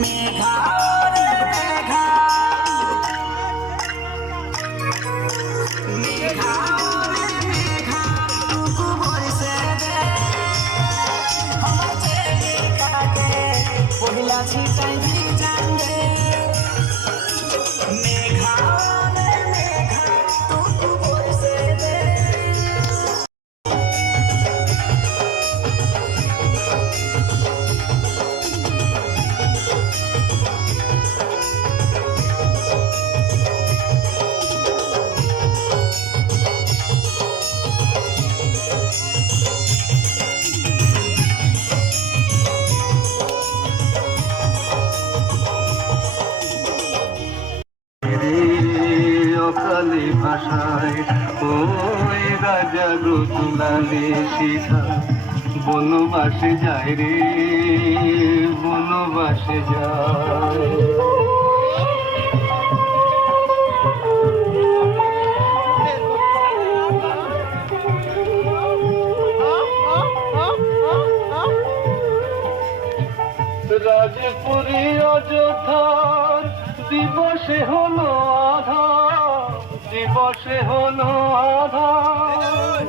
মেঘা রে মেঘা মেঘা রে মেঘা তুকু বরসে দে আমার চেয়ে কাকে পহিলা ছিটাই ভিজান দে মেঘা রে মেঘা তুকু বরসে দে অকালি ভাষায় ওই রাজা রতুলালে সীতা বনবাসে যায় রে বনবাসে যায় রাজপুরী অযোধ্যার দিবসে হলো আধার দিবসে হলো আধার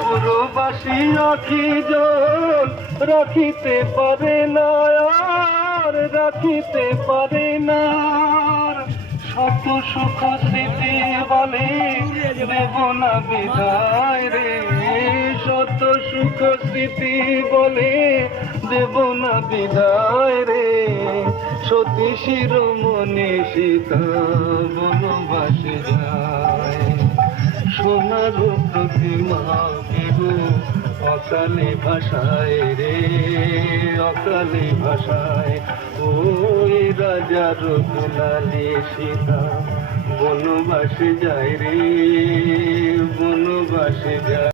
পুরবাসী আখি জল রাখিতে পারে না আর রাখিতে পারে না শত সুখ স্মৃতি বলে দেব না বিদায় রে শত সুখ স্মৃতি বলে দেব না বিদায় রে সতী শিরোমণি সীতা বনবাসে যায় সোনার প্রতিমা বিহু অকালে ভাষায় রে অকালে ভাষায় ওই রাজা রঘুলালে সীতা বনবাসে যায় রে বনবাসে যায়।